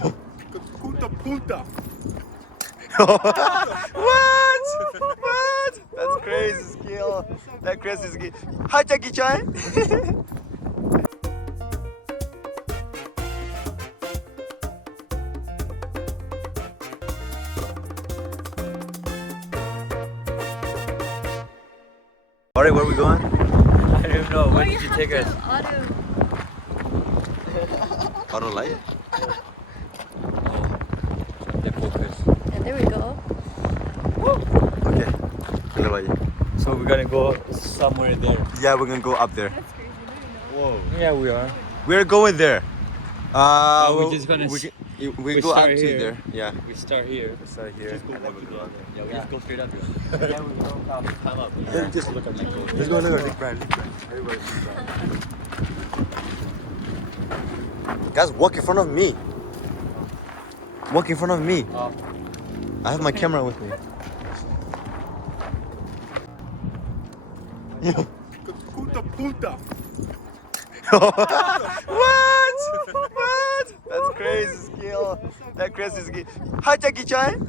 Punta punta. What? What? That's crazy skill. That crazy skill. Hi, Jackie Chan. Alright, where are we going? I don't know. Where did you take us? Auto light? The focus. And there we go. Okay. Hello, buddy. So we're gonna go somewhere there. Yeah, we're gonna go up there. That's crazy. Whoa. Yeah, we are. We're going there. We're just gonna we go up start to here. there. Yeah. We start here. We start here. Just go and then up we to go the up other. there. Yeah, we just go straight up here. Yeah, we go climb up. Yeah, just look at me. Let's go look at Nick Brand. Everybody. Guys, walk in front of me. Walk in front of me. I have my camera with me. Punta punta. What? What? That's crazy skill. That crazy skill. Hi, Jackie Chan.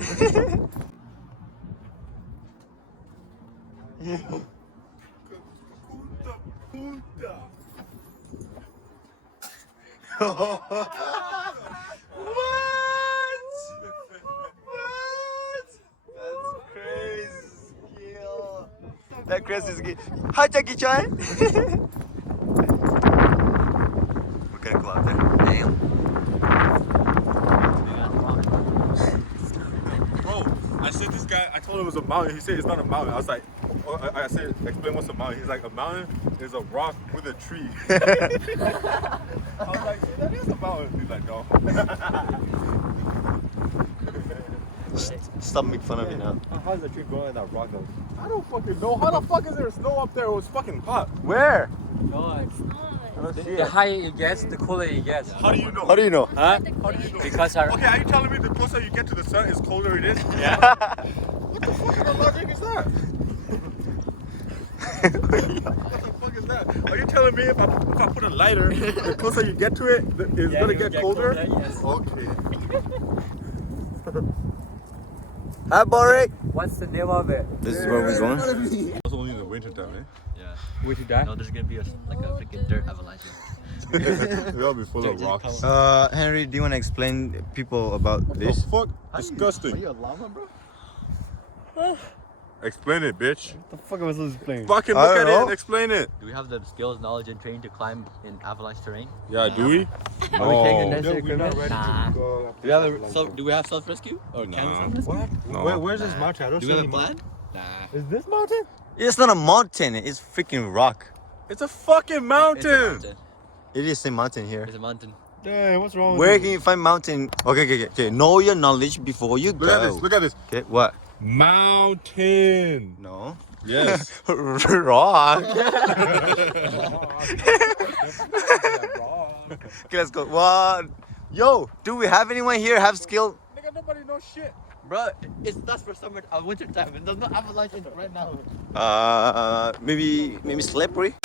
Punta punta. What? What? That's crazy skill. That crazy skill. Hi, Jackie Chan. We're gonna go out there. Damn. Bro, I said this guy. I told him it was a mountain. He said it's not a mountain. I was like, I said, explain what's a mountain. He's like, a mountain is a rock with a tree. I was like, see, that is a mountain. He's like, no. Stop making fun of me now. How's the tree growing in that rock though? I don't fucking know. How the fuck is there snow up there? It was fucking hot. Where? God. I don't see The it. higher it gets, the cooler it gets. How do you know? How do you know? Huh? How do you know? Because our Okay, are you telling me the closer you get to the sun, is colder it is? yeah. What the fuck kind of logic is that? What the fuck is that? Are you telling me if I put a lighter, the closer you get to it, it's gonna get colder? Yes. Okay. Hi, Boric. What's the name of it? This is where we're going. It's only in the winter time, eh? Yeah. Where to die? No, there's gonna be like a freaking dirt avalanche. It'll be full of rocks. Henry, do you want to explain people about this? Fuck? Disgusting. Are you a llama, bro? Explain it, bitch. The fuck am I supposed to play? Fucking I look don't at it know. and explain it. Do we have the skills, knowledge, and training to climb in avalanche terrain? Yeah, do we? Are we taking the No. necessary equipment? Nah. Go. Do we have self-rescue? Or can we self-rescue? What? No. Where's this mountain? I don't Do see we have any a plan? Nah. Is this mountain? It's not a mountain. It's freaking rock. It's a fucking It's a mountain. mountain. It is a mountain here. It's a mountain. Dang, what's wrong with Where you? can you find mountain? Okay. Know your knowledge before you go. Look at this. Look at this. Okay, what? Mountain. No. Yes. Rock. Okay, let's go. What? Yo, do we have anyone here have skill? Nigga, nobody knows shit. Bro, that's for summer, winter time, and there's no avalanche in it right now. Maybe slippery.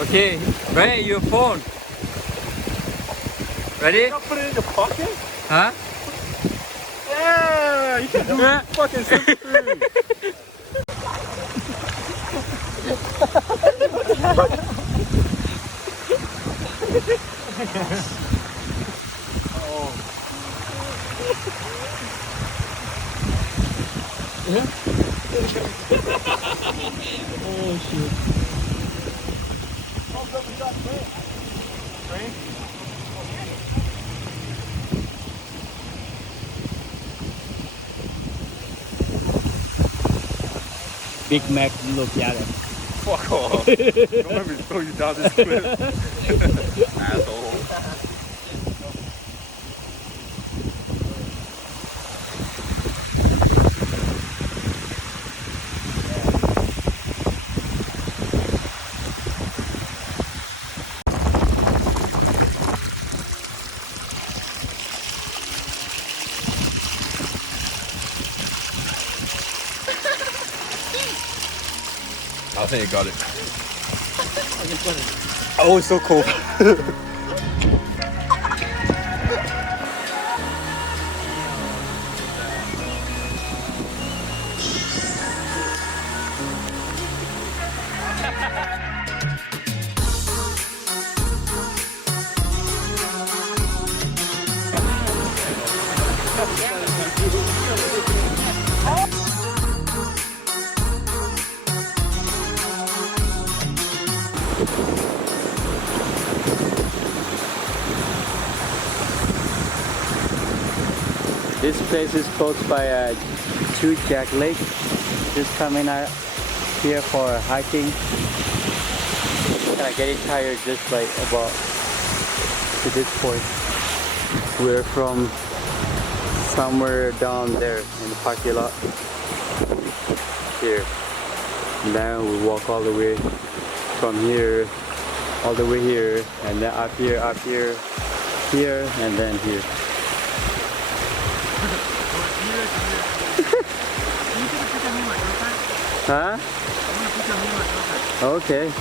Okay, Ray, your phone. Ready? You put it in your pocket? Huh? Yeah, you can do Yeah. fucking something. Oh shit. Big Mac look at it. Fuck off. Don't let me throw you down this cliff. Asshole. I think I got it. Oh, it's so cool. This place is close by Two Jack Lake. Just coming out here for hiking. Kind of getting tired just like about to this point. We're from somewhere down there in the parking lot. Here. And then we walk all the way from here, all the way here, and then up here, here, and then here. Huh? Okay.